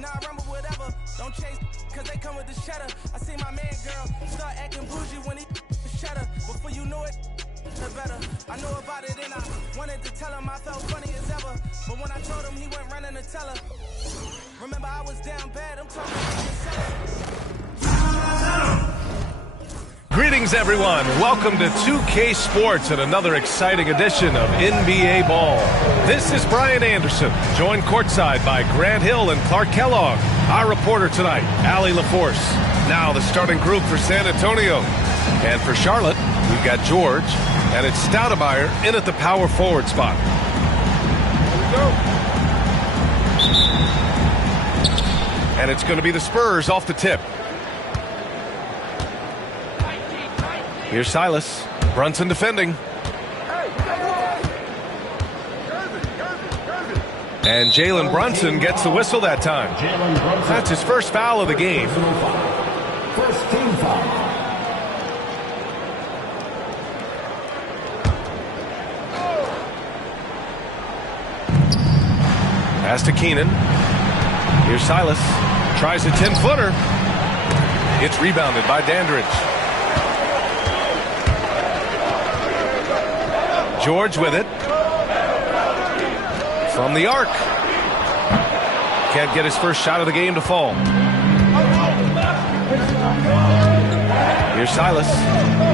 And I remember whatever. Don't chase, cause they come with the cheddar. I see my man, girl, start acting bougie when he cheddar. Before you knew it, the better. I knew about it and I wanted to tell him I felt funny as ever. But when I told him, he went running to tell her. Remember, I was down bad. I'm talking about Greetings, everyone. Welcome to 2K Sports and another exciting edition of NBA Ball. This is Brian Anderson, joined courtside by Grant Hill and Clark Kellogg. Our reporter tonight, Allie LaForce. Now the starting group for San Antonio. And for Charlotte, we've got George, and it's Stoudemire in at the power forward spot. Here we go. And it's going to be the Spurs off the tip. Here's Silas. Brunson defending. And Jalen Brunson gets the whistle that time. That's his first foul of the game. First team foul. Pass to Keenan. Here's Silas. Tries a 10-footer. It's rebounded by Dandridge. George with it. From the arc. Can't get his first shot of the game to fall. Here's Silas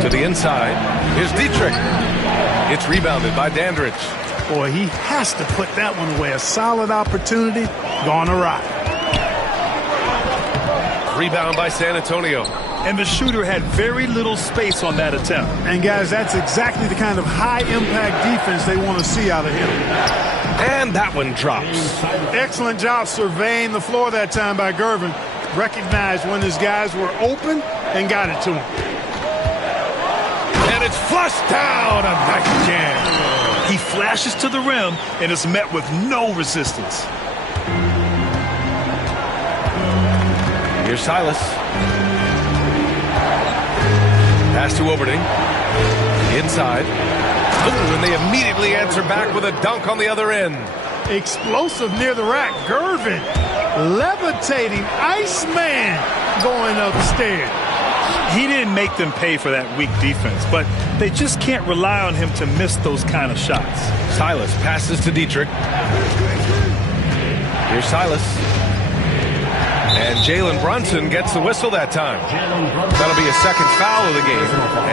to the inside. Here's Dietrich. It's rebounded by Dandridge. Boy, he has to put that one away. A solid opportunity gone awry. Rebound by San Antonio. And the shooter had very little space on that attempt. And, guys, that's exactly the kind of high-impact defense they want to see out of him. And that one drops. Excellent job surveying the floor that time by Gervin. Recognized when his guys were open and got it to him. And it's flushed down. A nice jam. He flashes to the rim and is met with no resistance. Here's Silas. Pass to Oberding. Inside. Ooh, and they immediately answer back with a dunk on the other end. Explosive near the rack. Gervin levitating. Iceman going upstairs. He didn't make them pay for that weak defense, but they just can't rely on him to miss those kind of shots. Silas passes to Dietrich. Here's Silas. And Jalen Brunson gets the whistle that time. That'll be a second foul of the game.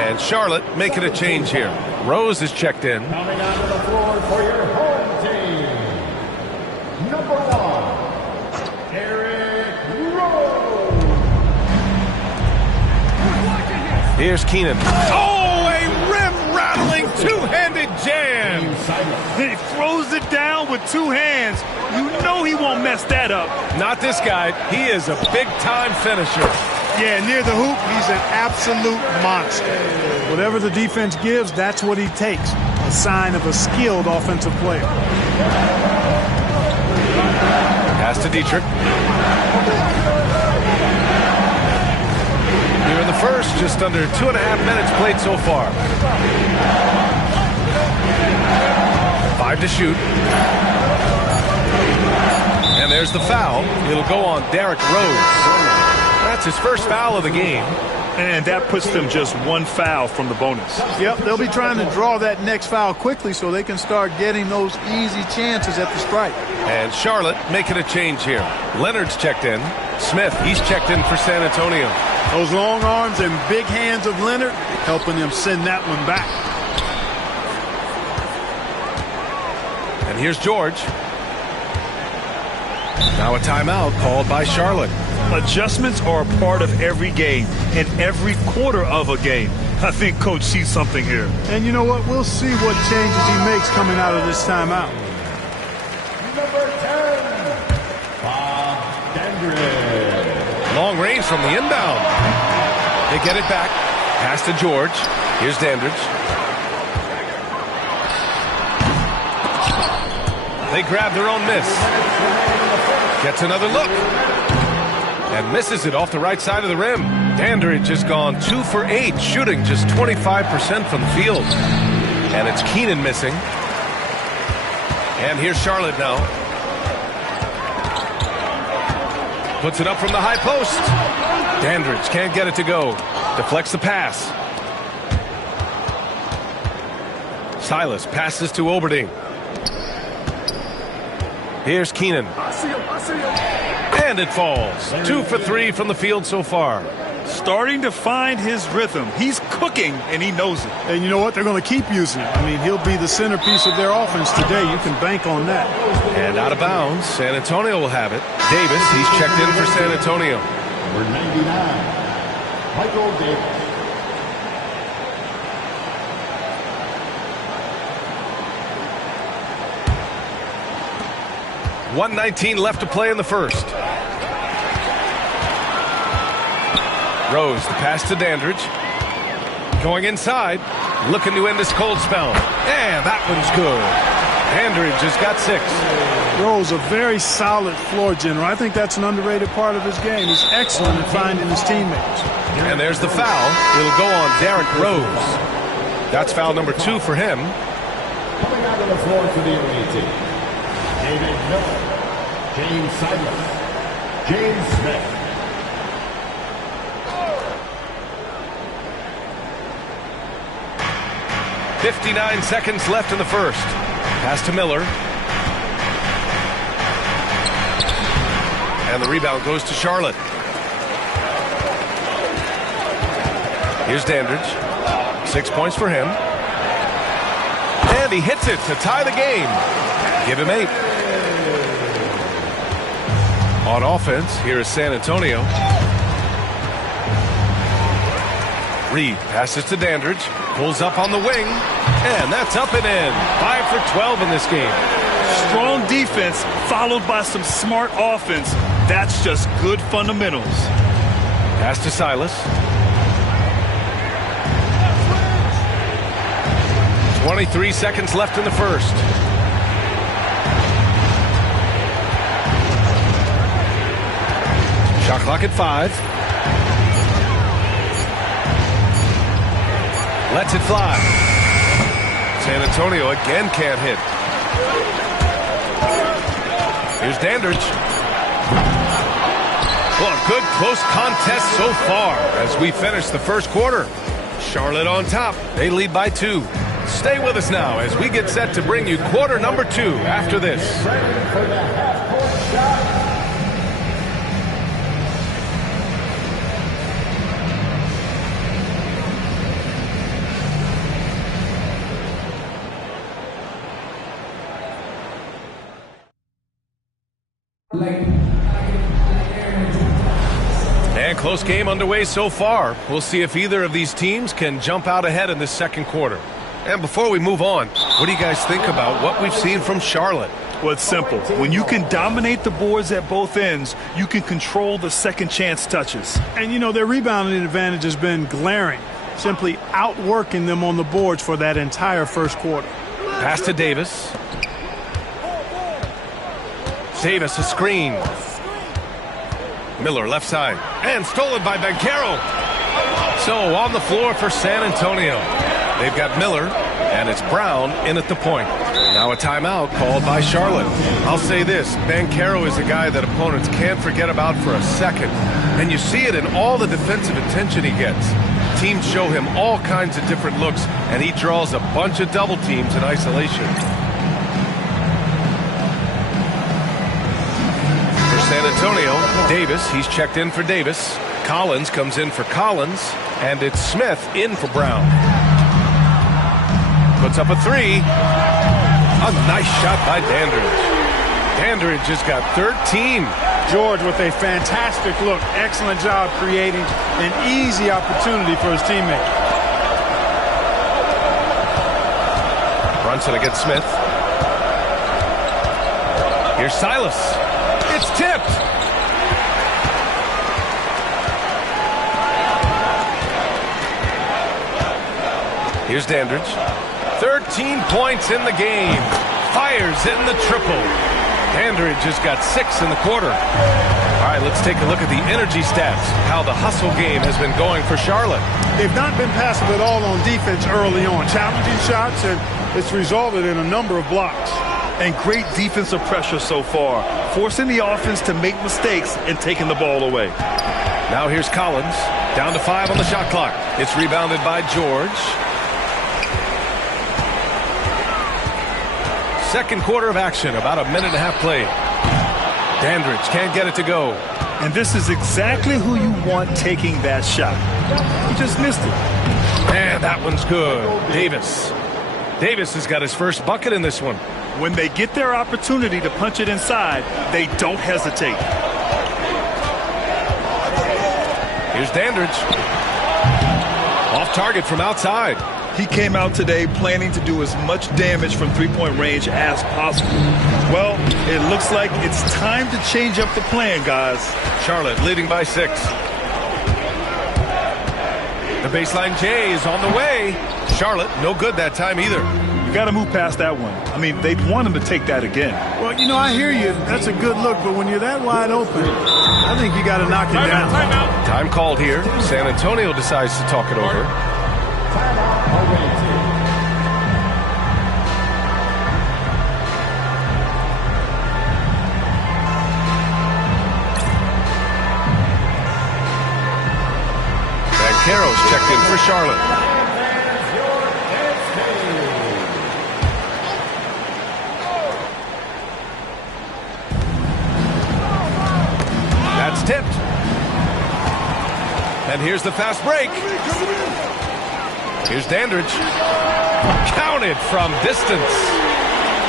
And Charlotte making a change here. Rose is checked in. Coming onto the floor for your home team. Number 1, Eric Rose. Here's Keenan. Oh, a rim-rattling two-handed jam. He throws it down with two hands. You know he won't mess that up. Not this guy. He is a big-time finisher. Yeah, near the hoop, he's an absolute monster. Whatever the defense gives, that's what he takes. A sign of a skilled offensive player. Pass to Dietrich. Here in the first, just under 2.5 minutes played so far. 5 to shoot. And there's the foul. It'll go on Derrick Rose. That's his first foul of the game. And that puts them just one foul from the bonus. Yep, they'll be trying to draw that next foul quickly so they can start getting those easy chances at the strike. And Charlotte making a change here. Leonard's checked in. Smith, he's checked in for San Antonio. Those long arms and big hands of Leonard helping them send that one back. And here's George. Now a timeout called by Charlotte. Adjustments are a part of every game and every quarter of a game. I think Coach sees something here. And you know what? We'll see what changes he makes coming out of this timeout. Number 10, Bob Dandridge. Long range from the inbound. They get it back. Pass to George. Here's Dandridge. They grab their own miss. Gets another look. And misses it off the right side of the rim. Dandridge has gone 2 for 8, shooting just 25% from the field. And it's Keenan missing. And here's Charlotte now. Puts it up from the high post. Dandridge can't get it to go. Deflects the pass. Silas passes to Oberding. Here's Keenan. And it falls. 2 for 3 from the field so far. Starting to find his rhythm. He's cooking, and he knows it. And you know what? They're going to keep using him. I mean, he'll be the centerpiece of their offense today. You can bank on that. And out of bounds, San Antonio will have it. Davis, he's checked in for San Antonio. Number 99, Michael Davis. .119 left to play in the first. Rose, the pass to Dandridge. Going inside, looking to end this cold spell. And that one's good. Dandridge has got 6. Rose, a very solid floor general. I think that's an underrated part of his game. He's excellent at finding his teammates. And there's the foul. It'll go on Derrick Rose. That's foul number 2 for him. Coming out of the floor for the away team, David Miller, James Silas, James Smith. .59 seconds left in the first. Pass to Miller. And the rebound goes to Charlotte. Here's Dandridge. 6 points for him. And he hits it to tie the game. Give him 8. On offense, here is San Antonio. Reed passes to Dandridge. Pulls up on the wing. And that's up and in. 5 for 12 in this game. Strong defense followed by some smart offense. That's just good fundamentals. Pass to Silas. 23 seconds left in the first. Shot clock at 5. Lets it fly. San Antonio again can't hit. Here's Dandridge. Well, a good close contest so far as we finish the first quarter. Charlotte on top. They lead by 2. Stay with us now as we get set to bring you quarter number 2 after this. Ready for the half-court shot. And close game underway so far. We'll see if either of these teams can jump out ahead in this second quarter. And before we move on, what do you guys think about what we've seen from Charlotte? Well, it's simple. When you can dominate the boards at both ends, you can control the second chance touches. And, you know, their rebounding advantage has been glaring, simply outworking them on the boards for that entire first quarter. Pass to Davis. Davis, a screen. Miller, left side. And stolen by Banchero. So, on the floor for San Antonio. They've got Miller, and it's Brown in at the point. Now a timeout called by Charlotte. I'll say this, Banchero is a guy that opponents can't forget about for a second. And you see it in all the defensive attention he gets. Teams show him all kinds of different looks, and he draws a bunch of double teams in isolation. For San Antonio, Davis, he's checked in for Davis. Collins comes in for Collins, and it's Smith in for Brown. Puts up a 3. A nice shot by Dandridge. Dandridge has got 13. George with a fantastic look. Excellent job creating an easy opportunity for his teammate. Brunson against Smith. Here's Silas. It's tipped. Here's Dandridge. 13 points in the game. Fires in the triple. Dandridge has got 6 in the quarter. All right, let's take a look at the energy stats, how the hustle game has been going for Charlotte. They've not been passive at all on defense early on. Challenging shots, and it's resulted in a number of blocks. and great defensive pressure so far, forcing the offense to make mistakes and taking the ball away. Now here's Collins, down to 5 on the shot clock. It's rebounded by George. Second quarter of action, about a minute and a half played. Dandridge can't get it to go. And this is exactly who you want taking that shot. He just missed it. And that one's good. Davis has got his first bucket in this one. When they get their opportunity to punch it inside, they don't hesitate. Here's Dandridge. Off target from outside. He came out today planning to do as much damage from three-point range as possible. Well, it looks like it's time to change up the plan, guys. Charlotte leading by 6. The baseline J is on the way. Charlotte, no good that time either. You got to move past that one. I mean, they'd want him to take that again. Well, you know, I hear you. That's a good look, but when you're that wide open, I think you got to knock it down. Time called here. San Antonio decides to talk it over. Banchero's checked in for Charlotte. That's tipped. And here's the fast break. Here's Dandridge. Counted from distance.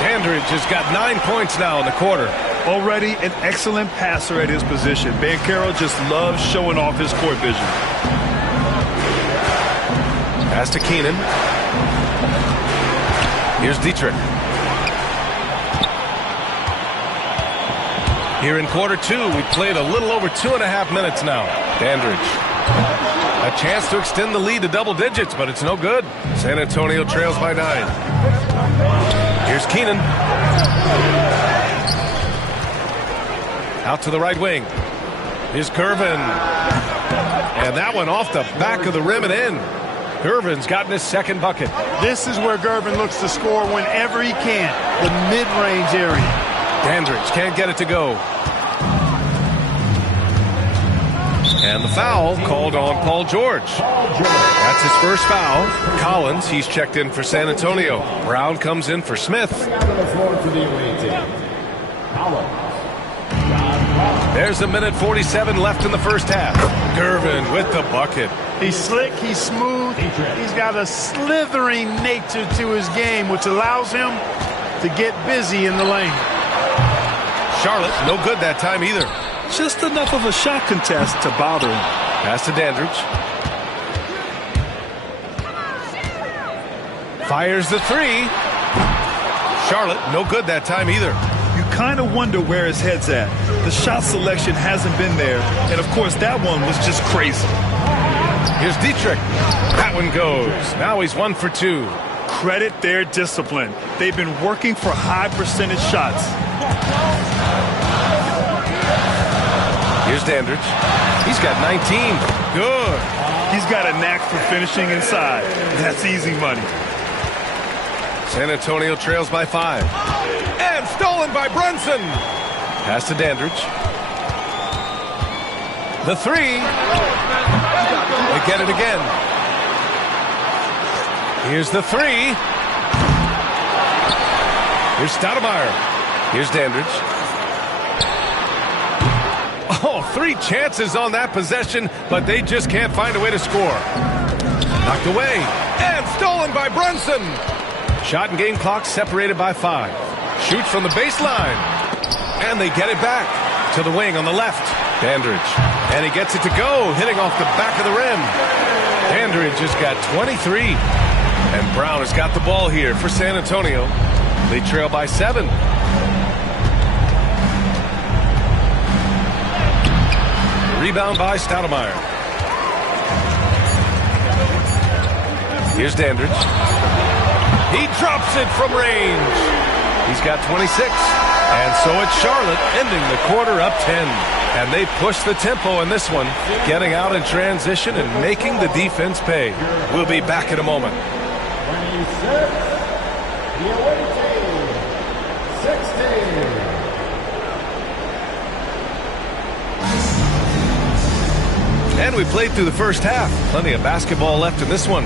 Dandridge has got 9 points now in the quarter. Already an excellent passer at his position. Banchero just loves showing off his court vision. Pass to Keenan. Here's Dietrich. Here in quarter 2, we played a little over 2.5 minutes now. Dandridge. A chance to extend the lead to double digits, but it's no good. San Antonio trails by 9. Here's Keenan. Out to the right wing. Here's Gervin. And that one off the back of the rim and in. Gervin's gotten his second bucket. This is where Gervin looks to score whenever he can. The mid-range area. Dandridge can't get it to go. And the foul called on Paul George. That's his first foul. Collins, he's checked in for San Antonio. Brown comes in for Smith. There's a minute 47 left in the first half. Gervin with the bucket. He's slick, he's smooth, he's got a slithering nature to his game, which allows him to get busy in the lane. Charlotte, no good that time either. Just enough of a shot contest to bother him. Pass to Dandridge. Fires the 3. Charlotte, no good that time either. You kind of wonder where his head's at. The shot selection hasn't been there, and of course that one was just crazy. Here's Dietrich. That one goes. Now he's 1 for 2. Credit their discipline. They've been working for high percentage shots. Here's Dandridge. He's got 19. Good. He's got a knack for finishing inside. That's easy money. San Antonio trails by 5. And stolen by Brunson. Pass to Dandridge. The 3. They get it again. Here's the 3. Here's Stoudemire. Here's Dandridge. Oh, 3 chances on that possession, but they just can't find a way to score. Knocked away and stolen by Brunson. Shot and game clock separated by 5. Shoots from the baseline. And they get it back to the wing on the left. Dandridge. And he gets it to go, hitting off the back of the rim. Dandridge just got 23. And Brown has got the ball here for San Antonio. They trail by 7. Rebound by Stoudemire. Here's Dandridge. He drops it from range. He's got 26. And so it's Charlotte ending the quarter up 10. And they push the tempo in this one, getting out in transition and making the defense pay. We'll be back in a moment. The away team, And we played through the first half. Plenty of basketball left in this one.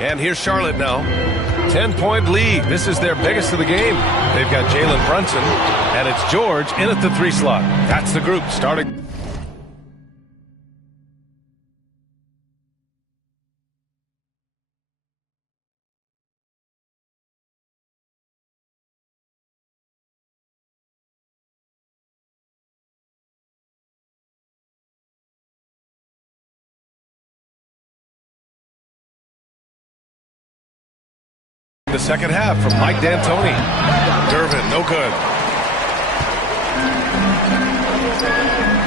And here's Charlotte now. 10-point lead. This is their biggest of the game. They've got Jalen Brunson, and it's George in at the 3 slot. That's the group starting. The second half from Mike D'Antoni. Gervin, no good.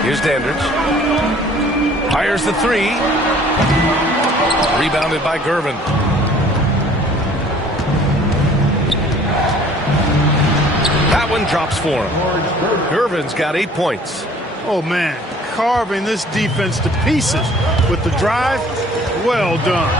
Here's Dandridge. Fires the 3. Rebounded by Gervin. That one drops for him. Gervin's got 8 points. Oh, man. Carving this defense to pieces with the drive. Well done.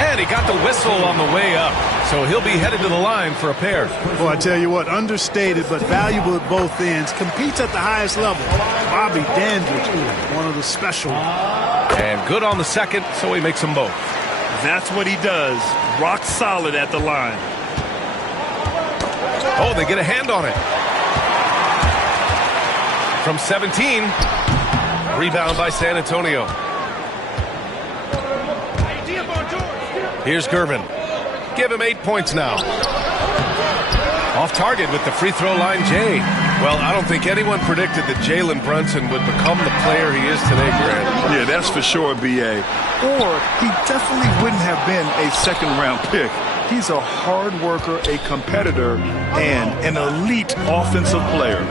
And he got the whistle on the way up. So he'll be headed to the line for a pair. Well, I tell you what, understated but valuable at both ends. Competes at the highest level. Bobby Dandridge, one of the special. And good on the second, so he makes them both. That's what he does. Rock solid at the line. Oh, they get a hand on it. From 17. Rebound by San Antonio. Here's Gervin. Give him 8 points now. Off target with the free throw line, Jay. Well, I don't think anyone predicted that Jalen Brunson would become the player he is today, Grant. Yeah, that's for sure, B.A. Or he definitely wouldn't have been a second-round pick. He's a hard worker, a competitor, and an elite offensive player.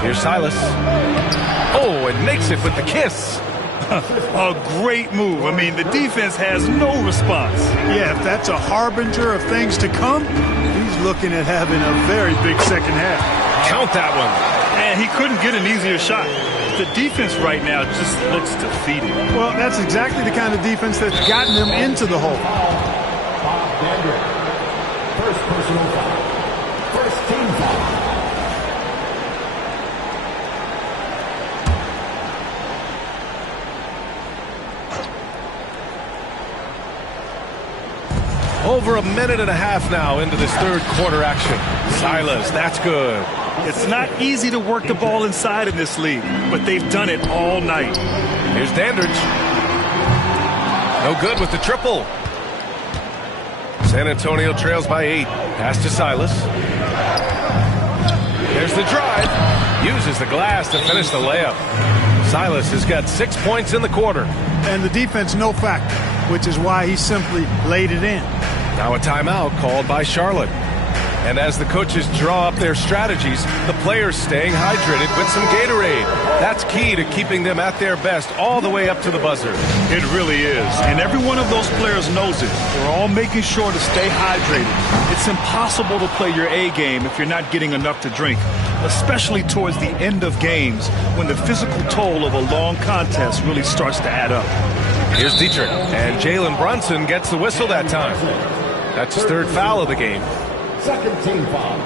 Here's Silas. Oh, and makes it with the kiss. A great move. I mean, the defense has no response. Yeah, if that's a harbinger of things to come, he's looking at having a very big second half. Count that one. And he couldn't get an easier shot. The defense right now just looks defeated. Well, that's exactly the kind of defense that's gotten them into the hole. First personal foul. First team foul. Over a minute and a half now into this third quarter action. Silas, that's good. It's not easy to work the ball inside in this league, but they've done it all night. Here's Dandridge. No good with the triple. San Antonio trails by 8. Pass to Silas. There's the drive. Uses the glass to finish the layup. Silas has got 6 points in the quarter. And the defense no factor, which is why he simply laid it in. Now a timeout called by Charlotte. And as the coaches draw up their strategies, the players staying hydrated with some Gatorade. That's key to keeping them at their best all the way up to the buzzer. It really is. And every one of those players knows it. They're all making sure to stay hydrated. It's impossible to play your A game if you're not getting enough to drink, especially towards the end of games when the physical toll of a long contest really starts to add up. Here's Dietrich. And Jalen Brunson gets the whistle that time. That's his third foul of the game. Second team foul.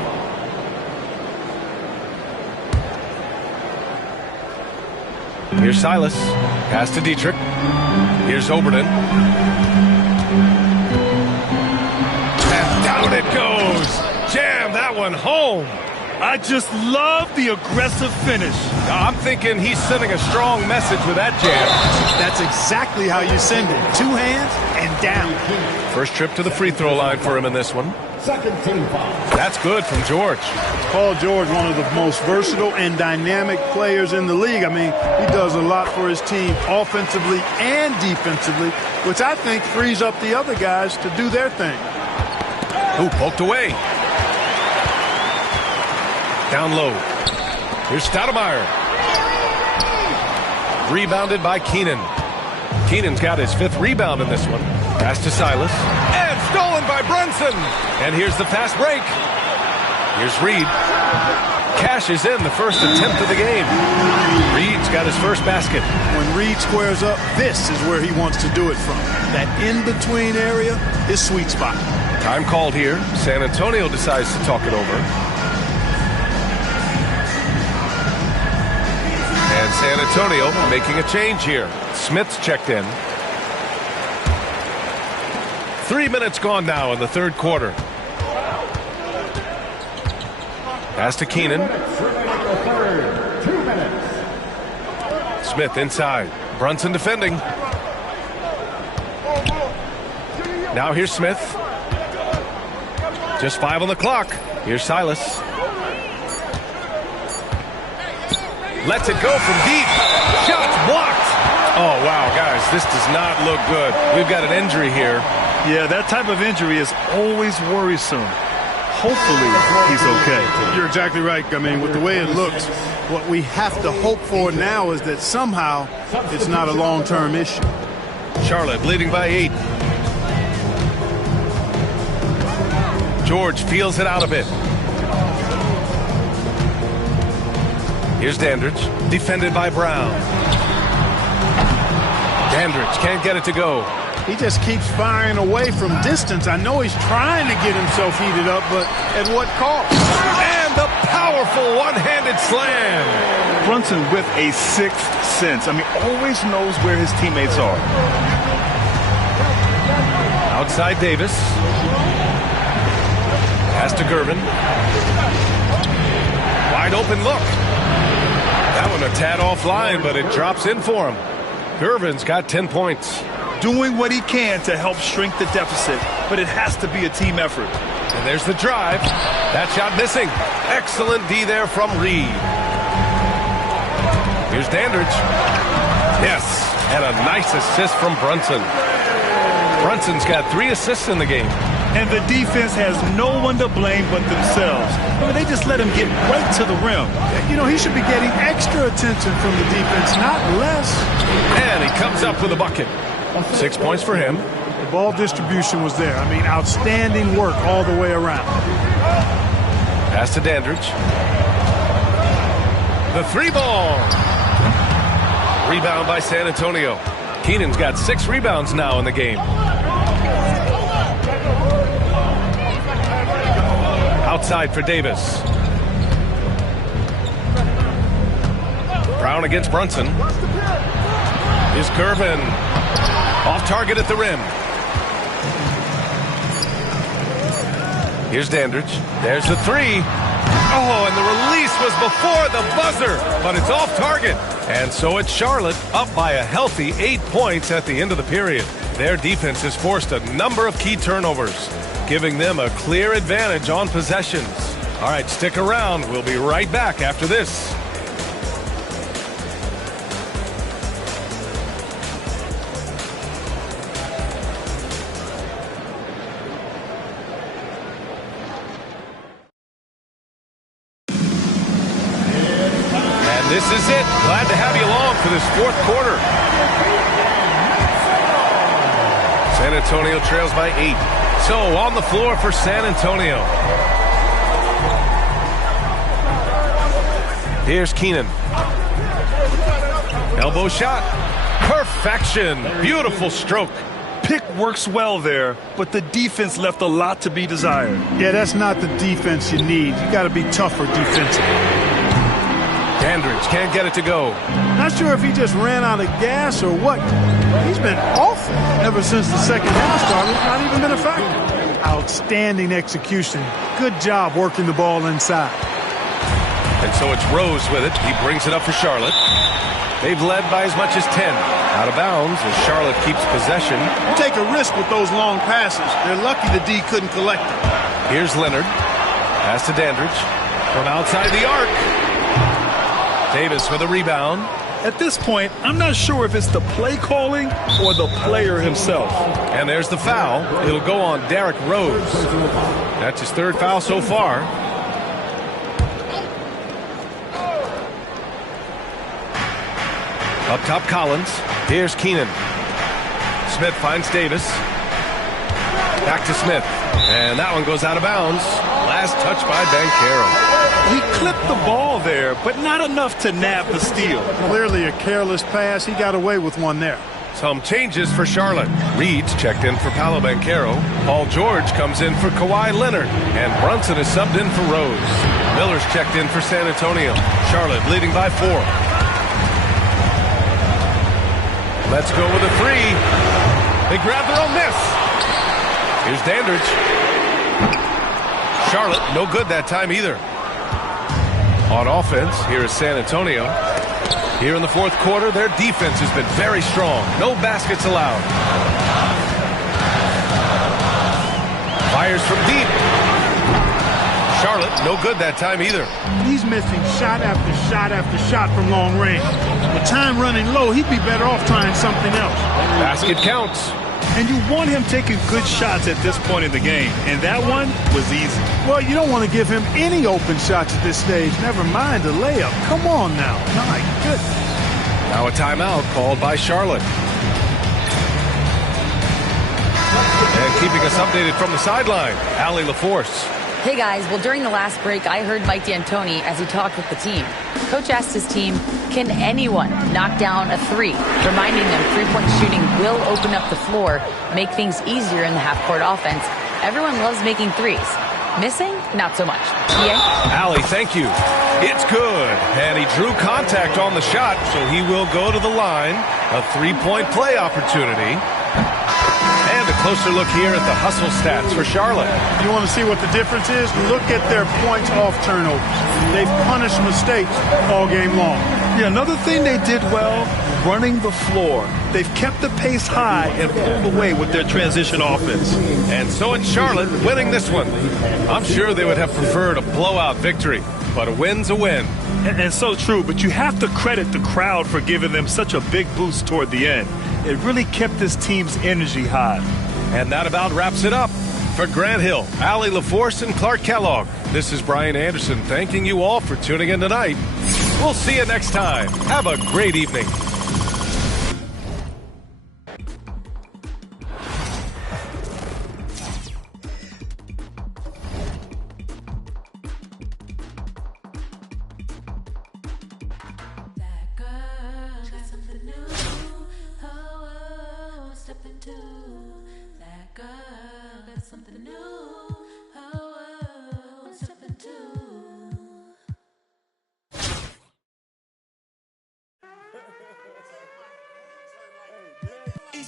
Here's Silas. Pass to Dietrich. Here's Oberton. And down it goes. Jam that one home. I just love the aggressive finish. I'm thinking he's sending a strong message with that jam. That's exactly how you send it. 2 hands and down. First trip to the free throw line for him in this one. Second team foul. That's good from George. Paul George, one of the most versatile and dynamic players in the league. I mean, he does a lot for his team offensively and defensively, which I think frees up the other guys to do their thing. Ooh, poked away. Down low. Here's Stoudemire. Rebounded by Keenan. Keenan's got his 5th rebound in this one. Pass to Silas. And stolen by Brunson. And here's the fast break. Here's Reed. cashes in the first attempt of the game. Reed's got his first basket. When Reed squares up, this is where he wants to do it from. That in-between area is sweet spot. Time called here. San Antonio decides to talk it over. And San Antonio making a change here. Smith's checked in. 3 minutes gone now in the third quarter. Pass to Keenan. 2 minutes. Smith inside. Brunson defending. Now here's Smith. Just 5 on the clock. Here's Silas. Lets it go from deep. Shots blocked. Oh, wow, guys, this does not look good. We've got an injury here. Yeah, that type of injury is always worrisome. Hopefully, he's okay. You're exactly right. I mean, with the way it looks, what we have to hope for now is that somehow it's not a long-term issue. Charlotte leading by 8. George feels it out a bit. Here's Dandridge, defended by Brown. Dandridge can't get it to go. He just keeps firing away from distance. I know he's trying to get himself heated up, but at what cost? And the powerful one-handed slam. Brunson with a sixth sense. I mean, always knows where his teammates are. Outside Davis. Pass to Gervin. Wide open look. That one a tad offline, but it drops in for him. Gervin's got 10 points. Doing what he can to help shrink the deficit, but it has to be a team effort. And there's the drive. That shot missing. Excellent D there from Reed. Here's Dandridge. Yes, and a nice assist from Brunson. Brunson's got 3 assists in the game. And the defense has no one to blame but themselves. I mean, they just let him get right to the rim. You know, he should be getting extra attention from the defense, not less. And he comes up with a bucket. 6 points for him. The ball distribution was there. I mean, outstanding work all the way around. Pass to Dandridge. The 3 ball. Rebound by San Antonio. Keenan's got 6 rebounds now in the game. Outside for Davis. Brown against Brunson. Here's Gervin. Off target at the rim. Here's Dandridge. There's the 3. Oh, and the release was before the buzzer, but it's off target. And so it's Charlotte up by a healthy 8 points at the end of the period. Their defense has forced a number of key turnovers, giving them a clear advantage on possessions. All right, stick around. We'll be right back after this. This is it. Glad to have you along for this fourth quarter. San Antonio trails by 8. So on the floor for San Antonio. Here's Keenan. Elbow shot. Perfection. Beautiful stroke. Pick works well there, but the defense left a lot to be desired. Yeah, that's not the defense you need. You got to be tougher defensively. Dandridge can't get it to go. Not sure if he just ran out of gas or what. He's been awful ever since the second half started. Not even been a factor. Outstanding execution. Good job working the ball inside. And so it's Rose with it. He brings it up for Charlotte. They've led by as much as 10. Out of bounds as Charlotte keeps possession. You take a risk with those long passes. They're lucky the D couldn't collect them. Here's Leonard. Pass to Dandridge. From outside the arc. Davis with a rebound. At this point, I'm not sure if it's the play calling or the player himself. And there's the foul. It'll go on Derrick Rose. That's his 3rd foul so far. Up top, Collins. Here's Keenan. Smith finds Davis. Back to Smith. And that one goes out of bounds. Last touch by Banchero. He clipped the ball there, but not enough to nab the steal. Clearly a careless pass. He got away with one there. Some changes for Charlotte. Reed's checked in for Paolo Banchero. Paul George comes in for Kawhi Leonard. And Brunson is subbed in for Rose. Miller's checked in for San Antonio. Charlotte leading by 4. Let's go with a 3. They grab their own miss. Here's Dandridge. Charlotte, no good that time either. On offense, here is San Antonio. Here in the fourth quarter, their defense has been very strong. No baskets allowed. Fires from deep. Charlotte, no good that time either. He's missing shot after shot after shot from long range. With time running low, he'd be better off trying something else. Basket counts. And you want him taking good shots at this point in the game. And that one was easy. Well, you don't want to give him any open shots at this stage. Never mind a layup. Come on now. My goodness. Now a timeout called by Charlotte. And keeping us updated from the sideline, Allie LaForce. Hey guys, well during the last break, I heard Mike D'Antoni as he talked with the team. Coach asked his team, can anyone knock down a 3? Reminding them three-point shooting will open up the floor, make things easier in the half-court offense. Everyone loves making threes. Missing? Not so much. Yeah? Allie, thank you. It's good. And he drew contact on the shot, so he will go to the line. A 3-point play opportunity. And a closer look here at the hustle stats for Charlotte. You want to see what the difference is? Look at their points off turnovers. They've punished mistakes all game long. Yeah, another thing they did well, running the floor. They've kept the pace high and pulled away with their transition offense. And so it's Charlotte winning this one. I'm sure they would have preferred a blowout victory, but a win's a win. And so true, but you have to credit the crowd for giving them such a big boost toward the end. It really kept this team's energy high. And that about wraps it up. For Grant Hill, Allie LaForce, and Clark Kellogg, this is Brian Anderson thanking you all for tuning in tonight. We'll see you next time. Have a great evening.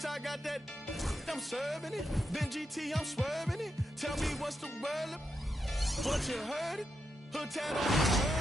I got that, I'm serving it. Ben GT, I'm swerving it. Tell me what's the word? Once you heard it, hood tat on it.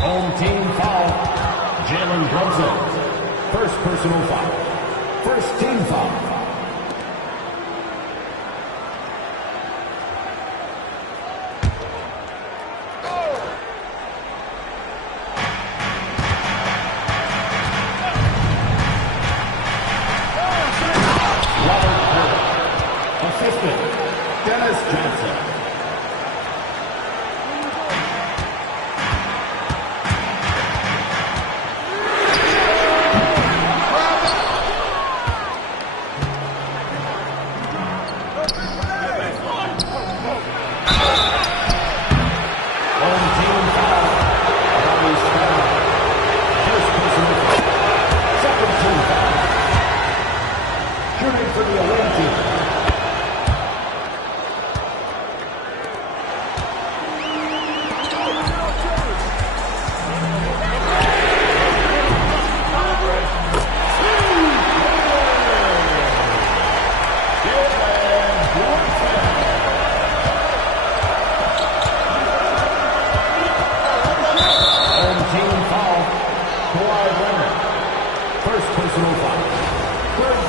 Home team foul. Jalen Brunson. First personal foul. First team foul. Assistant, Dennis Johnson.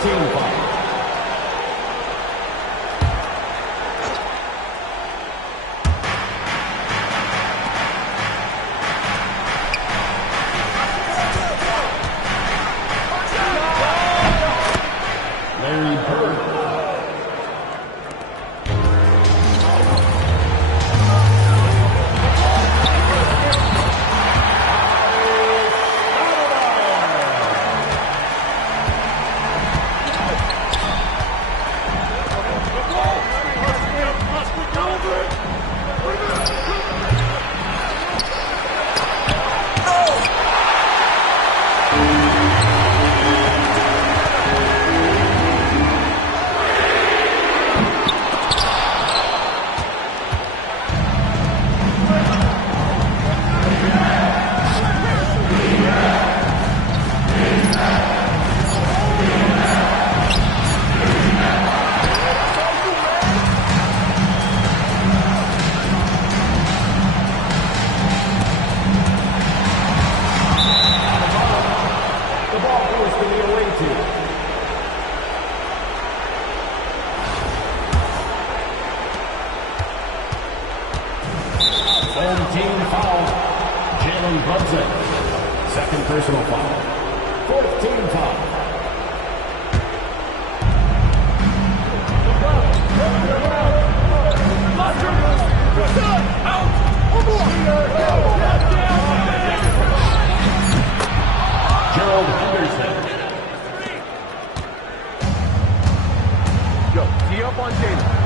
team foul. Larry Bird. Home team foul. Jalen Brunson. Second personal foul. Fourth team foul. Gerald Henderson. Yo, tee up on Jalen.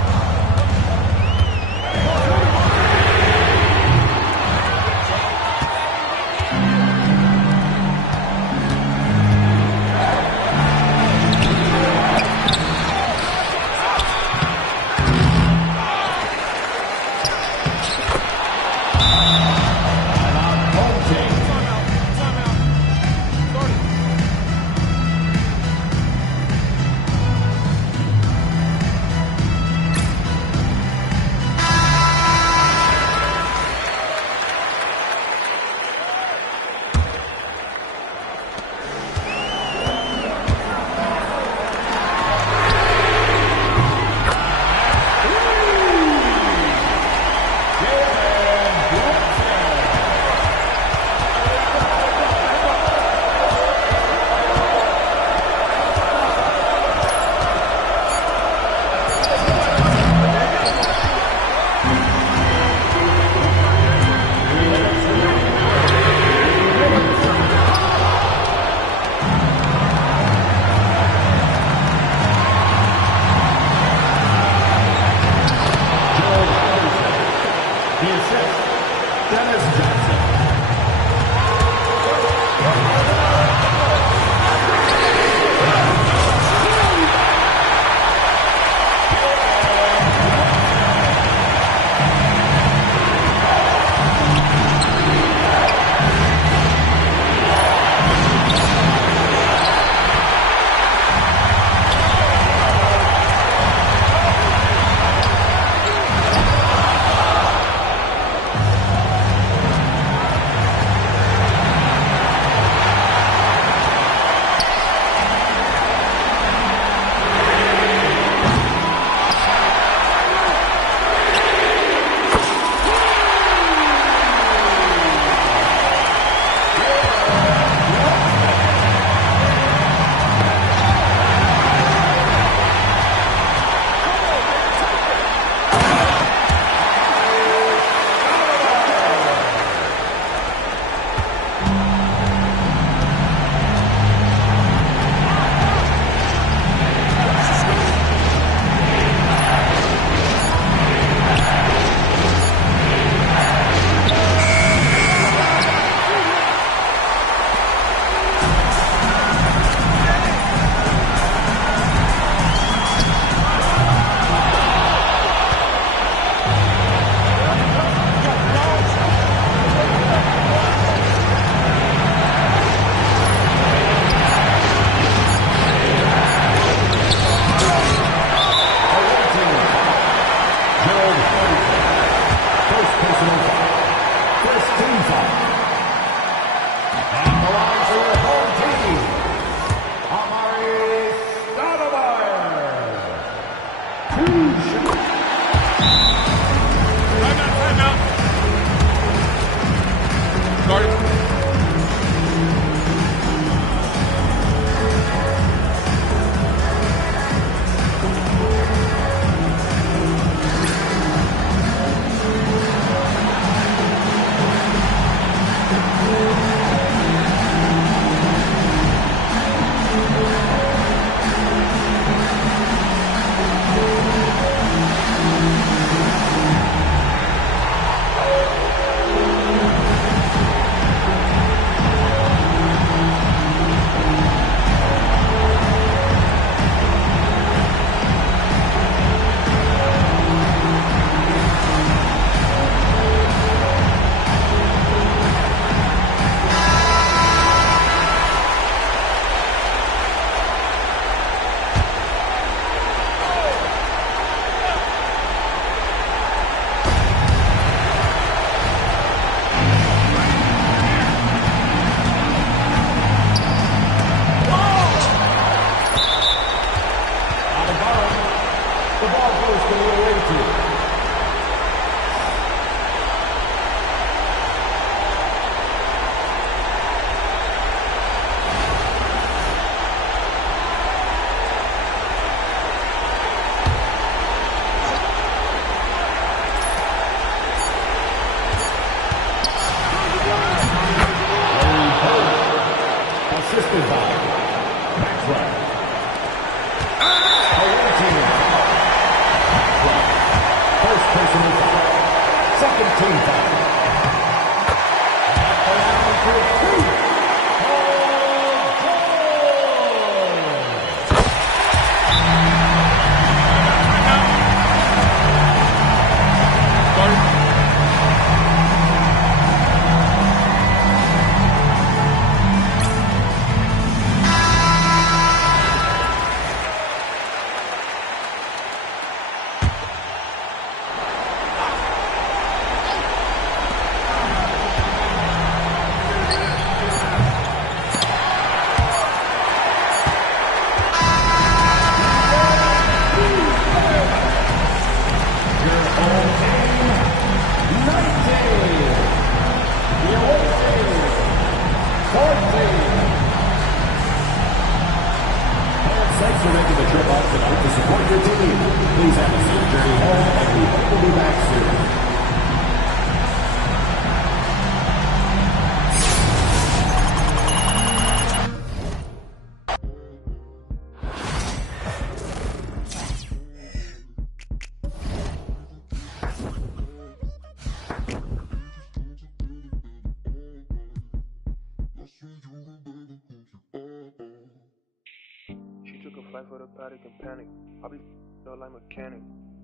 For the paddock and panic. I be like mechanic.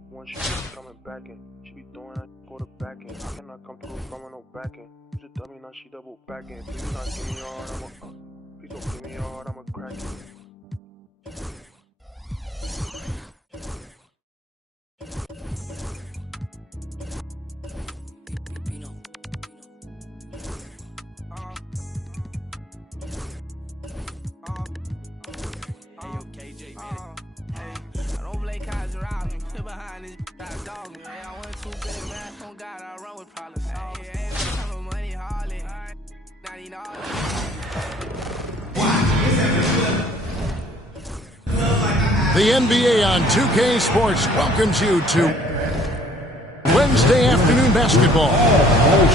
Once she be coming back in, she be throwing that quarterback in. I cannot come through from no back in. You just dummy, now she double back in. Please not give me hard, please don't give me hard, I'm a crack it. The NBA on 2K Sports welcomes you to Wednesday afternoon basketball.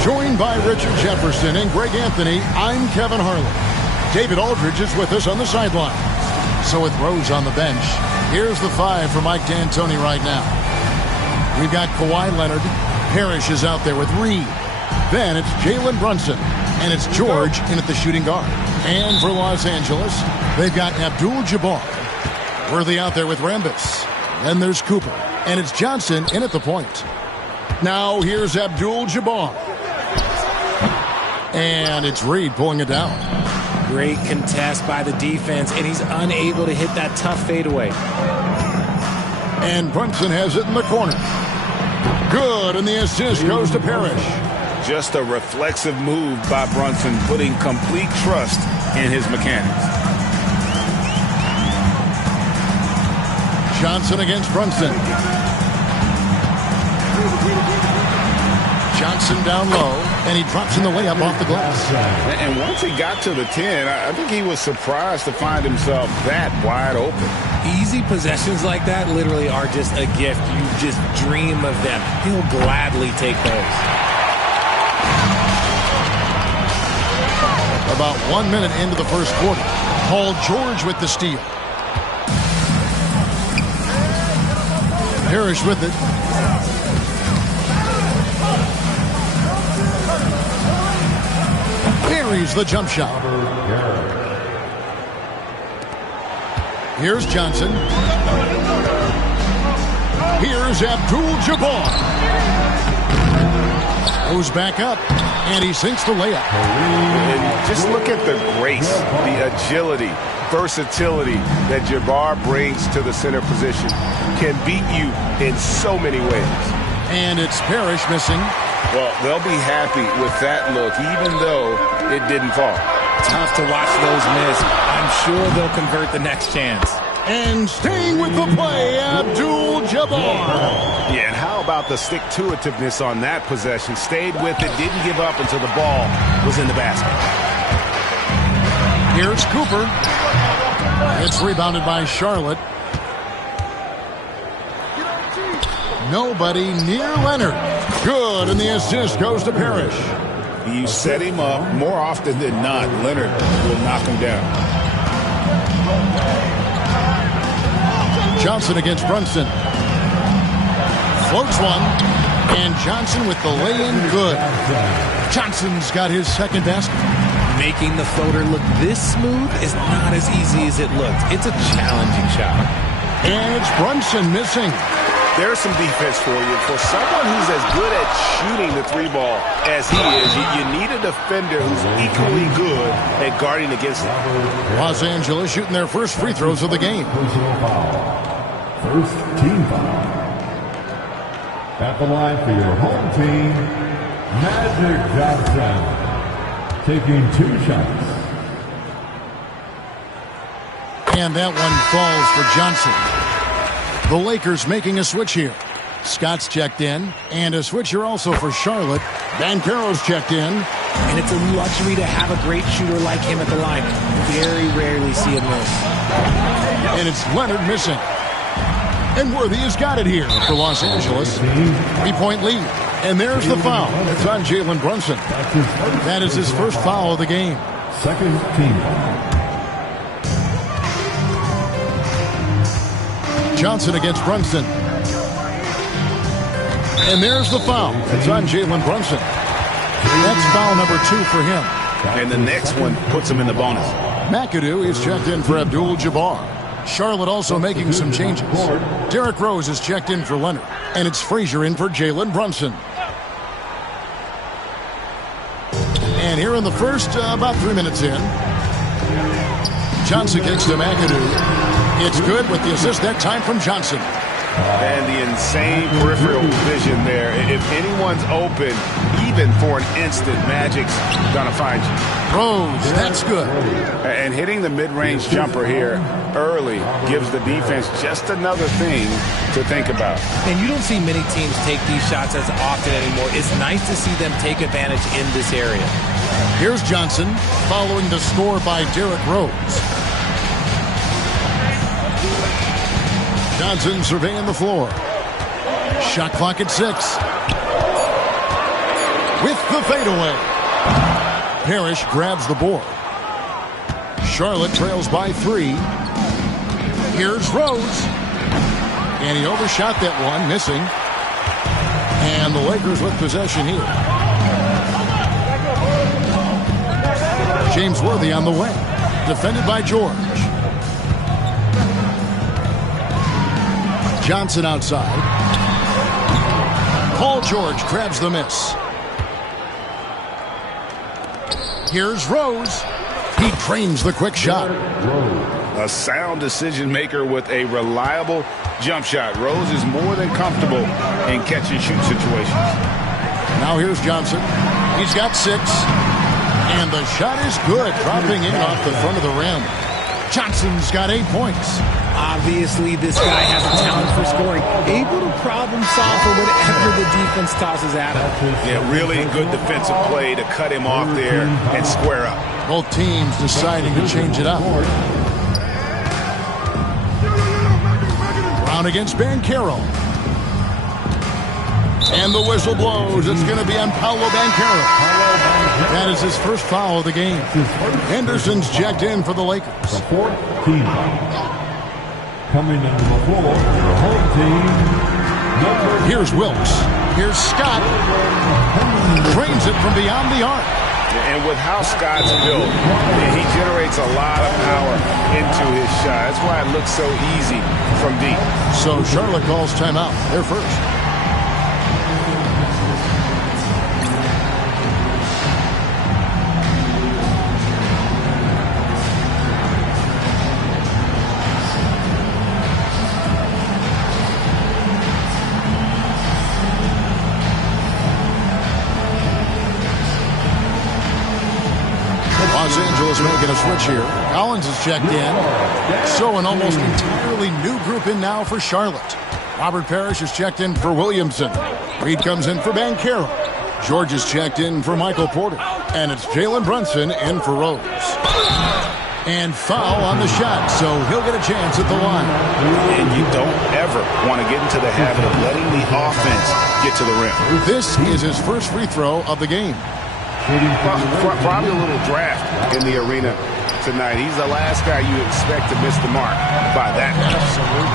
Joined by Richard Jefferson and Greg Anthony, I'm Kevin Harlan. David Aldridge is with us on the sideline. So with Rose on the bench, here's the five for Mike D'Antoni right now. We've got Kawhi Leonard. Parrish is out there with Reed. Then it's Jalen Brunson. And it's George in at the shooting guard. And for Los Angeles, they've got Abdul-Jabbar. Worthy out there with Rambis. Then there's Cooper. And it's Johnson in at the point. Now here's Abdul-Jabbar. And it's Reed pulling it down. Great contest by the defense, and he's unable to hit that tough fadeaway. And Brunson has it in the corner. Good, and the assist goes to Parrish. Just a reflexive move by Brunson, putting complete trust in his mechanics. Johnson against Brunson. Johnson down low, and he drops in the layup off the glass. And once he got to the 10, I think he was surprised to find himself that wide open. Easy possessions like that literally are just a gift. You just dream of them. He'll gladly take those. About 1 minute into the first quarter. Paul George with the steal. Parrish with it. Buries the jump shot. Here's Johnson. Here's Abdul-Jabbar. Goes back up, and he sinks the layup. And just look at the grace, the agility, versatility that Jabbar brings to the center position. Can beat you in so many ways. And it's Parrish missing. Well, they'll be happy with that look, even though it didn't fall. Tough to watch those miss. I'm sure they'll convert the next chance. And staying with the play, Abdul-Jabbar. Yeah, and how about the stick-to-itiveness on that possession? Stayed with it, didn't give up until the ball was in the basket. Here's Cooper. It's rebounded by Charlotte. Nobody near Leonard. Good, and the assist goes to Parrish. You set him up more often than not. Leonard will knock him down. Johnson against Brunson. Floats one, and Johnson with the lay-in good. Johnson's got his second basket. Making the floater look this smooth is not as easy as it looked. It's a challenging shot. And it's Brunson missing. There's some defense for you. For someone who's as good at shooting the three ball as he is, you need a defender who's equally good at guarding against him. Los Angeles shooting their first free throws of the game. First team foul. At the line for your home team, Magic Johnson, taking 2 shots. And that one falls for Johnson. The Lakers making a switch here. Scott's checked in, and a switcher also for Charlotte. Banchero's checked in. And it's a luxury to have a great shooter like him at the line. Very rarely see him miss. And it's Leonard missing. And Worthy has got it here for Los Angeles. 3-point lead. And there's the foul. It's on Jalen Brunson. That is his first foul of the game. Second team foul. Johnson against Brunson. And there's the foul. It's on Jalen Brunson. That's foul number 2 for him. And the next one puts him in the bonus. McAdoo is checked in for Abdul-Jabbar. Charlotte also making some changes. Derrick Rose is checked in for Leonard. And it's Frazier in for Jalen Brunson. And here in the first, about 3 minutes in, Johnson kicks to McAdoo. It's good with the assist that time from Johnson. And the insane peripheral vision there. If anyone's open, even for an instant, Magic's gonna find you. Rose, that's good. And hitting the mid-range jumper here early gives the defense just another thing to think about. And you don't see many teams take these shots as often anymore. It's nice to see them take advantage in this area. Here's Johnson following the score by Derrick Rose. Johnson surveying the floor. Shot clock at 6. With the fadeaway. Parrish grabs the board. Charlotte trails by 3. Here's Rose. And he overshot that one, missing. And the Lakers with possession here. James Worthy on the wing. Defended by George. Johnson outside. Paul George grabs the miss. Here's Rose. He drains the quick shot. A sound decision maker with a reliable jump shot. Rose is more than comfortable in catch and shoot situations. Now here's Johnson. He's got 6. And the shot is good, dropping in off the front of the rim. Johnson's got 8 points. Obviously, this guy has a talent for scoring. Able to problem solve for whatever the defense tosses at him. Yeah, really good defensive play to cut him off there and square up. Both teams deciding to change it up. Brown against Banchero. And the whistle blows. It's going to be on Paolo Banchero. That is his first foul of the game. Henderson's checked in for the Lakers. The fourth team. Coming into the floor, your home team. Here's Wilkes. Here's Scott. Drains it from beyond the arc. And with how Scott's built, he generates a lot of power into his shot. That's why it looks so easy from deep. So Charlotte calls timeout. They're first. Los Angeles making a switch here. Collins is checked in. So an almost entirely new group in now for Charlotte. Robert Parrish is checked in for Williamson. Reed comes in for Banchero. George is checked in for Michael Porter. And it's Jalen Brunson in for Rose. And foul on the shot, so he'll get a chance at the line. And you don't ever want to get into the habit of letting the offense get to the rim. This is his first free throw of the game. Probably a little draft in the arena tonight. He's the last guy you expect to miss the mark by that. Absolutely.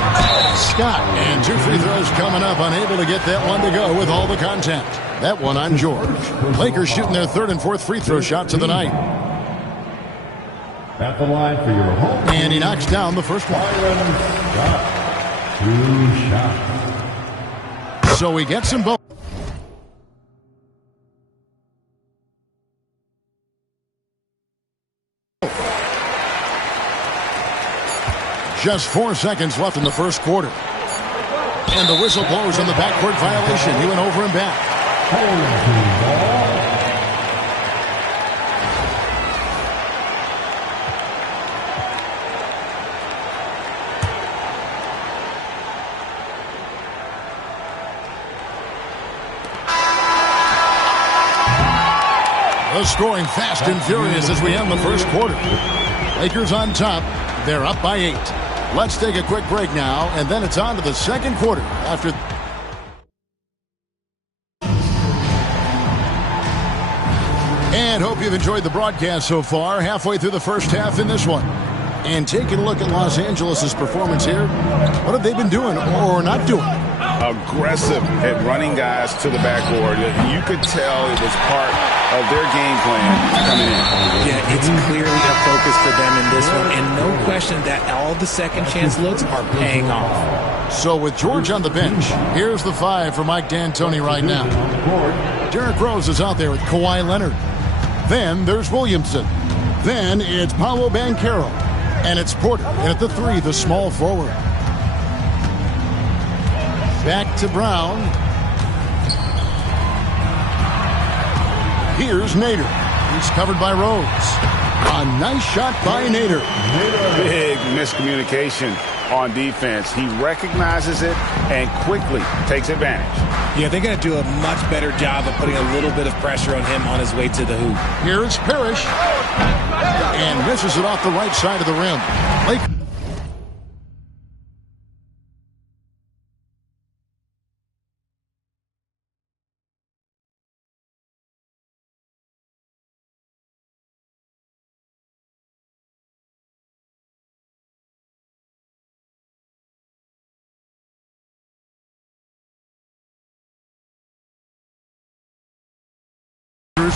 Scott, and 2 free throws coming up, unable to get that one to go with all the contact. That one on George. Lakers shooting their 3rd and 4th free throw shots of the night. At the line for your home. And he knocks down the first one. 2 shots. So he gets them both. Just 4 seconds left in the first quarter. And the whistle blows on the backcourt violation. He went over and back. The scoring fast and furious as we end the first quarter. Lakers on top. They're up by 8. Let's take a quick break now, and then it's on to the second quarter after. And hope you've enjoyed the broadcast so far, halfway through the first half in this one. And taking a look at Los Angeles' performance here, what have they been doing or not doing? Aggressive at running guys to the backboard. You could tell it was part of their game plan coming in. Yeah, it's clearly a focus for them in this one, and no question that all the second chance looks are paying off. So with George on the bench, here's the 5 for Mike D'Antoni right now. Derrick Rose is out there with Kawhi Leonard. Then there's Williamson. Then it's Paolo Banchero. And it's Porter. And at the 3, the small forward. Back to Brown. Here's Nader. He's covered by Rose. A nice shot by Nader. Big miscommunication on defense. He recognizes it and quickly takes advantage. Yeah, they're going to do a much better job of putting a little bit of pressure on him on his way to the hoop. Here's Parrish. And misses it off the right side of the rim.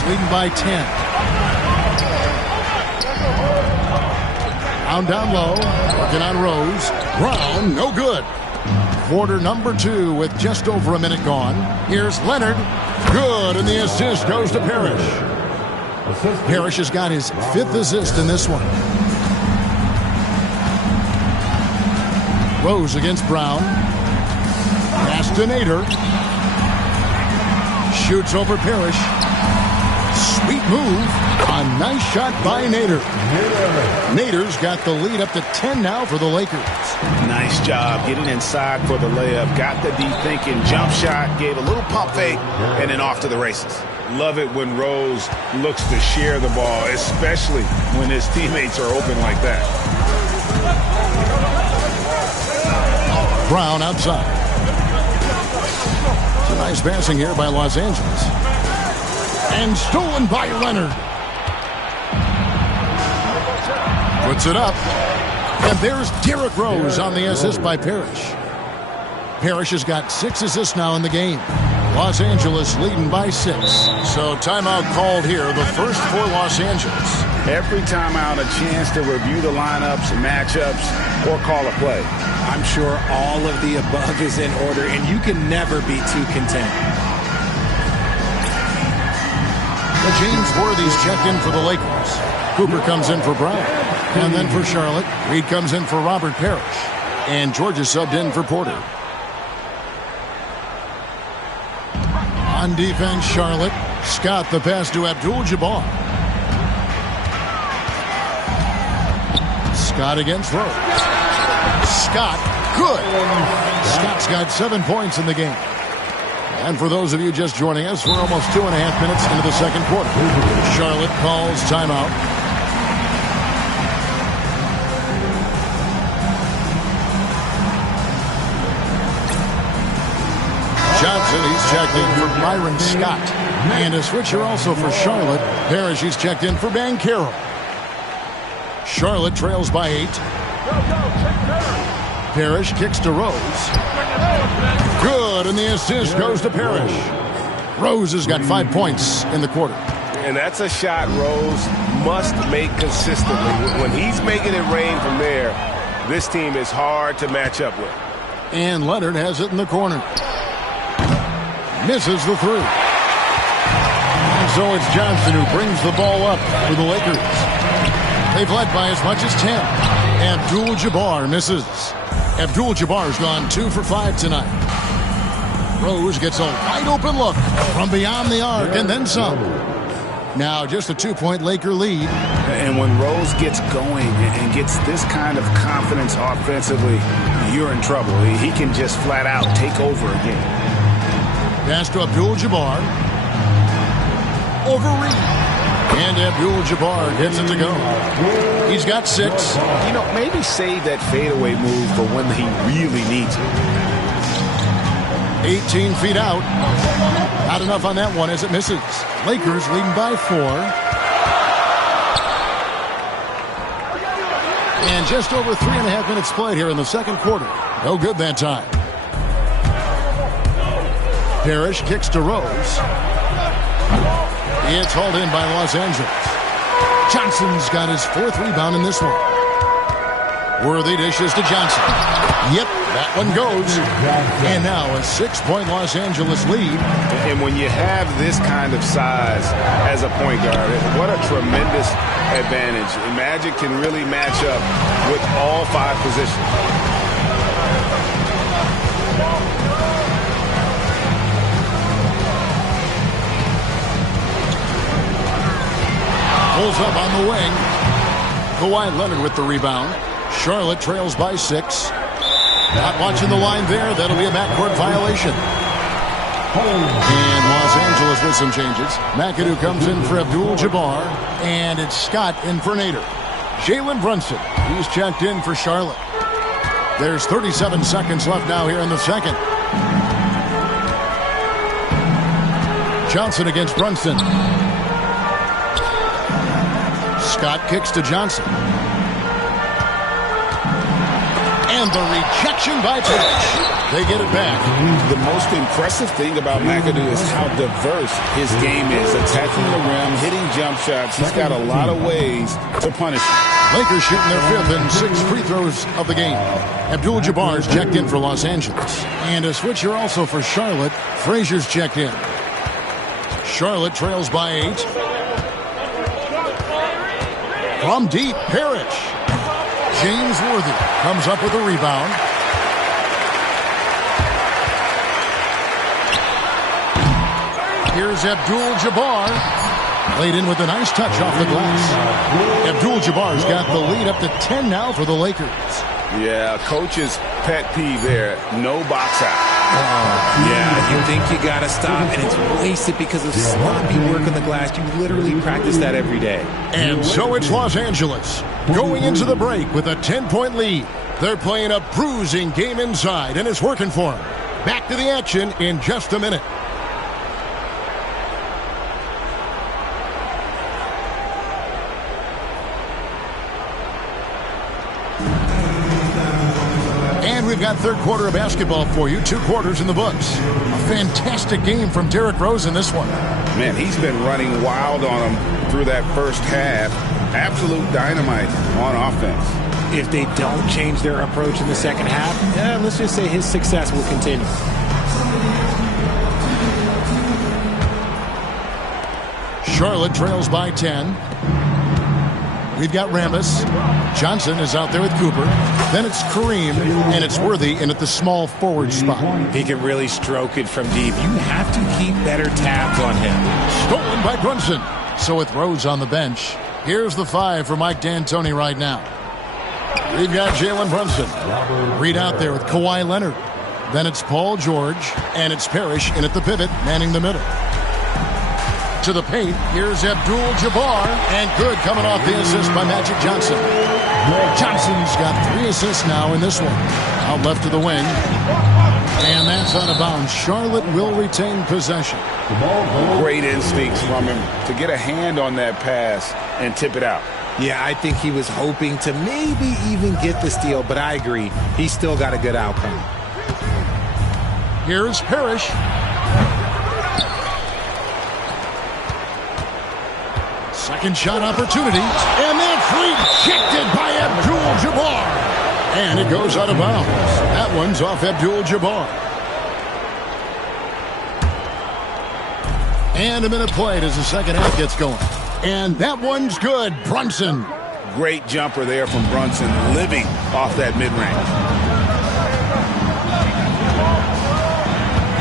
Leading by 10. Brown down low, working on Rose. Brown, no good. Quarter number 2 with just over a minute gone. Here's Leonard. Good, and the assist goes to Parrish. Parrish has got his 5th assist in this one. Rose against Brown. Pass to Nader. Shoots over Parrish. Sweet move. A nice shot by Nader. Nader's got the lead up to 10 now for the Lakers. Nice job getting inside for the layup. Got the deep thinking jump shot, gave a little pump fake, and then off to the races. Love it when Rose looks to share the ball, especially when his teammates are open like that. Brown outside. It's a nice passing here by Los Angeles. And stolen by Leonard. Puts it up. And there's Derrick Rose on the assist by Parrish. Parrish has got 6 assists now in the game. Los Angeles leading by 6. So timeout called here, the first for Los Angeles. Every timeout, a chance to review the lineups, matchups, or call a play. I'm sure all of the above is in order, and you can never be too content. James Worthy's checked in for the Lakers. Cooper comes in for Brown. And then for Charlotte, Reed comes in for Robert Parrish. And Georgia subbed in for Porter. On defense, Charlotte. Scott the pass to Abdul-Jabbar. Scott against Rose. Scott, good. Scott's got 7 points in the game. And for those of you just joining us, we're almost 2.5 minutes into the second quarter. Charlotte calls timeout. Johnson, he's checked in for Byron Scott. And a switcher also for Charlotte. Parrish, he's checked in for Banchero. Charlotte trails by 8. Parrish kicks to Rose. Good, and the assist goes to Parrish. Rose has got 5 points in the quarter. And that's a shot Rose must make consistently. When he's making it rain from there, this team is hard to match up with. And Leonard has it in the corner. Misses the 3. And so it's Johnson who brings the ball up for the Lakers. They've led by as much as 10. Abdul-Jabbar misses. Abdul-Jabbar's gone 2 for 5 tonight. Rose gets a wide open look from beyond the arc and then some. Now just a 2-point Laker lead. And when Rose gets going and gets this kind of confidence offensively, you're in trouble. He can just flat out take over again. Pass to Abdul-Jabbar. Over Reed. And Abdul-Jabbar gets it to go. He's got 6. You know, maybe save that fadeaway move for when he really needs it. 18 feet out. Not enough on that one as it misses. Lakers leading by 4. And just over 3.5 minutes played here in the second quarter. No good that time. Parrish kicks to Rose. It's hauled in by Los Angeles. Johnson's got his 4th rebound in this one. Worthy dishes to Johnson. Yep, that one goes. And now a 6-point Los Angeles lead. And when you have this kind of size as a point guard, what a tremendous advantage. Magic can really match up with all 5 positions. Pulls up on the wing. Kawhi Leonard with the rebound. Charlotte trails by 6. Not watching the line there. That'll be a backcourt violation. And Los Angeles with some changes. McAdoo comes in for Abdul-Jabbar. And it's Scott in for Nader. Jalen Brunson, he's checked in for Charlotte. There's 37 seconds left now here in the second. Johnson against Brunson. Scott kicks to Johnson. And the rejection by Parrish. They get it back. The most impressive thing about McAdoo is how diverse his game is. Attacking the rim, hitting jump shots. He's got a lot of ways to punish him. Lakers shooting their 5th and 6th free throws of the game. Abdul-Jabbar's checked in for Los Angeles. And a switcher also for Charlotte. Frazier's checked in. Charlotte trails by 8. From deep, Parrish. James Worthy comes up with a rebound. Here's Abdul-Jabbar. Laid in with a nice touch off the glass. Abdul-Jabbar's got the lead up to 10 now for the Lakers. Yeah, coach's pet peeve there. No box out. Yeah, you think you got to stop, and it's wasted because of sloppy work on the glass. You literally practice that every day. And so it's Los Angeles going into the break with a 10-point lead. They're playing a bruising game inside, and it's working for them. Back to the action in just a minute. And we've got third quarter of basketball for you. 2 quarters in the books. A fantastic game from Derrick Rose in this one. Man, he's been running wild on them through that first half. Absolute dynamite on offense. If they don't change their approach in the second half, let's just say his success will continue. Charlotte trails by 10. We've got Rambis. Johnson is out there with Cooper. Then it's Kareem, and it's Worthy in at the small forward spot. He can really stroke it from deep. You have to keep better tabs on him. Stolen by Brunson. So with Rose on the bench, here's the 5 for Mike D'Antoni right now. We've got Jalen Brunson. Reed out there with Kawhi Leonard. Then it's Paul George, and it's Parrish in at the pivot, manning the middle. To the paint, here's Abdul-Jabbar, and good coming off the assist by Magic Johnson. Johnson's got 3 assists now in this one. Out left to the wing, and that's out of bounds. Charlotte will retain possession. Great instincts from him to get a hand on that pass and tip it out. Yeah, I think he was hoping to maybe even get the steal, but I agree. He's still got a good outcome. Here's Parrish. Second shot opportunity, and that's rejected by Abdul-Jabbar. And it goes out of bounds. That one's off Abdul-Jabbar. And a minute played as the second half gets going. And that one's good. Brunson. Great jumper there from Brunson, living off that mid-range.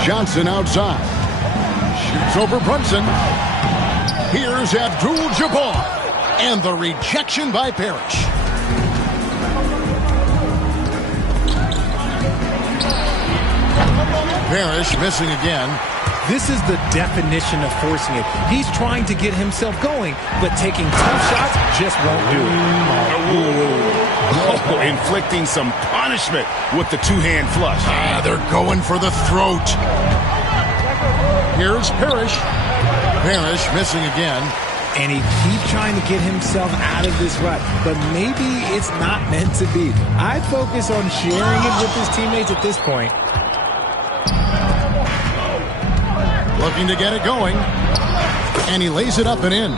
Johnson outside. Shoots over Brunson. Here's Abdul-Jabbar. And the rejection by Parrish. Parrish missing again. This is the definition of forcing it. He's trying to get himself going, but taking tough shots just won't do it. Oh, inflicting some punishment with the 2-hand flush. They're going for the throat. Here's Parrish. Parrish missing again. And he keeps trying to get himself out of this rut, but maybe it's not meant to be. I'd focus on sharing it with his teammates at this point. Looking to get it going. And he lays it up and in.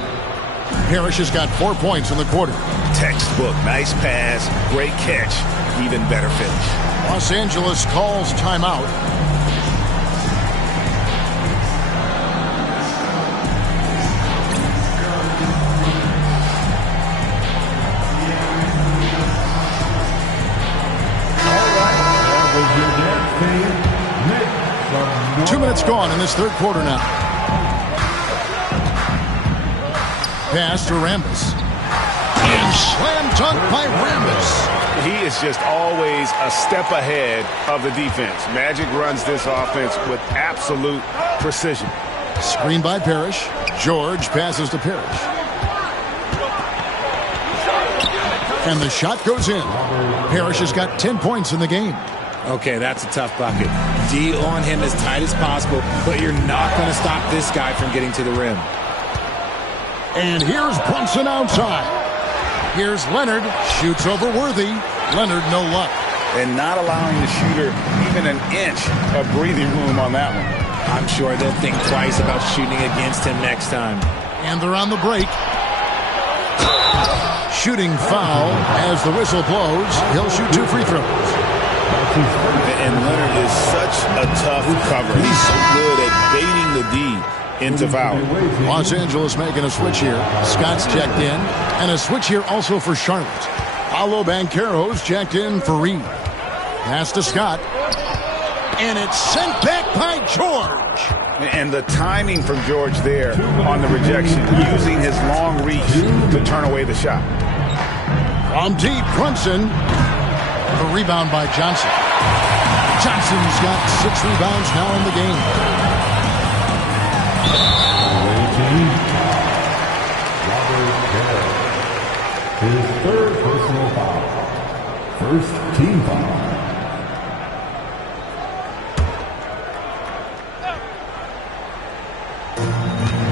Parrish has got 4 points in the quarter. Textbook. Nice pass. Great catch. Even better finish. Los Angeles calls timeout. Gone in this third quarter now. Pass to Rambis. And slam dunk by Rambis. He is just always a step ahead of the defense. Magic runs this offense with absolute precision. Screen by Parrish. George passes to Parrish. And the shot goes in. Parrish has got 10 points in the game. Okay, that's a tough bucket. D on him as tight as possible, but you're not going to stop this guy from getting to the rim. And here's Brunson outside. Here's Leonard. Shoots over Worthy. Leonard, no luck. And not allowing the shooter even an inch of breathing room on that one. I'm sure they'll think twice about shooting against him next time. And they're on the break. Shooting foul as the whistle blows. He'll shoot 2 free throws. And Leonard is such a tough cover. He's so good at baiting the D into foul. Los Angeles making a switch here. Scott's checked in. And a switch here also for Charlotte. Paolo Banchero's checked in for Reed. Pass to Scott. And it's sent back by George. And the timing from George there on the rejection, using his long reach to turn away the shot. From deep, Brunson. The rebound by Johnson. Johnson's got 6 rebounds now in the game. His third personal foul. First team foul.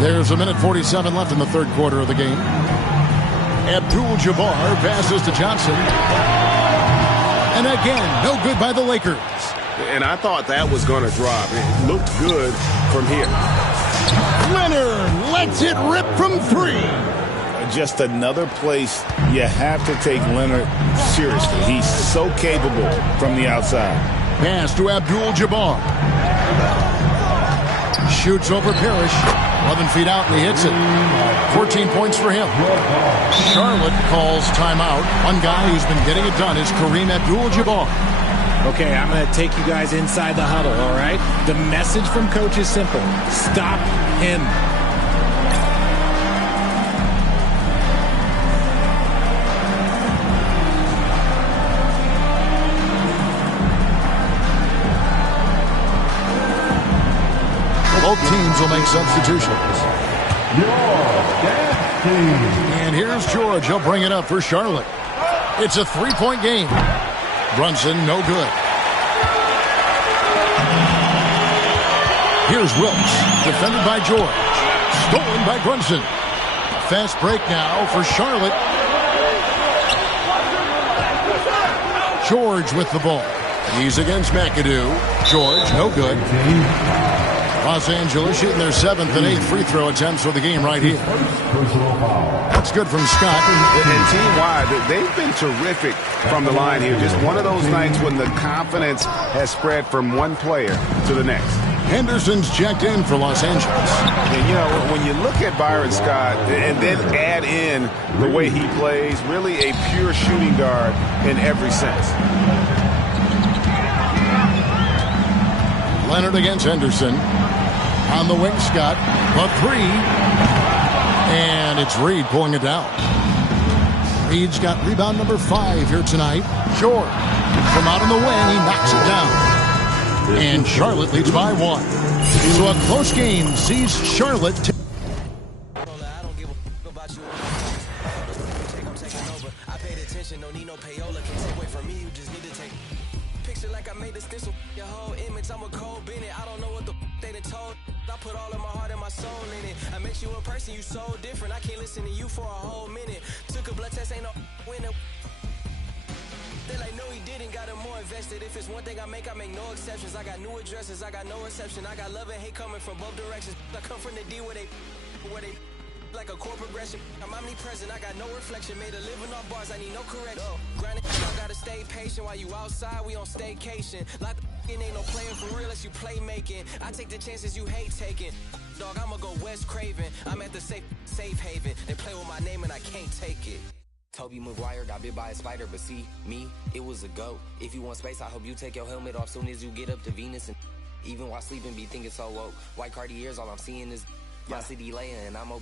There's a minute 47 left in the third quarter of the game. Abdul-Jabbar passes to Johnson. And again, no good by the Lakers. And I thought that was going to drop. It looked good from here. Leonard lets it rip from 3. Just another place you have to take Leonard seriously. He's so capable from the outside. Pass to Abdul-Jabbar. Shoots over Parrish. 11 feet out, and he hits it. 14 points for him. Charlotte calls timeout. One guy who's been getting it done is Kareem Abdul-Jabbar. Okay, I'm going to take you guys inside the huddle, all right? The message from coach is simple. Stop him. Both teams will make substitutions. And here's George. He'll bring it up for Charlotte. It's a 3-point game. Brunson, no good. Here's Wilkes, defended by George. Stolen by Brunson. Fast break now for Charlotte. George with the ball. He's against McAdoo. George, no good. Los Angeles shooting their 7th and 8th free throw attempts for the game right here. That's good from Scott. And team-wide, they've been terrific from the line here. Just one of those nights when the confidence has spread from one player to the next. Henderson's checked in for Los Angeles. And, you know, when you look at Byron Scott and then add in the way he plays, really a pure shooting guard in every sense. Leonard against Henderson. On the wing, Scott. A 3. And it's Reed pulling it down. Reed's got rebound number 5 here tonight. George. From out on the wing, he knocks it down. And Charlotte leads by 1. So a close game sees Charlotte. You so different, I can't listen to you for a whole minute. Took a blood test, ain't no winner. They're like, no, he didn't, got him more invested. If it's one thing I make no exceptions. I got new addresses, I got no reception. I got love and hate coming from both directions. I come from the D where they like a core progression. I'm omnipresent, I got no reflection. Made a living off bars, I need no correction. Grinding, I gotta stay patient while you outside, we on staycation. Like ain't no player for real unless you play making. I take the chances you hate taking. Dog, I'ma go West Craven. I'm at the safe haven. They play with my name and I can't take it. Toby Maguire got bit by a spider, but see, me, it was a goat. If you want space, I hope you take your helmet off soon as you get up to Venus. And even while sleeping, be thinking so woke. White Cartier's, all I'm seeing is my city laying, and I'm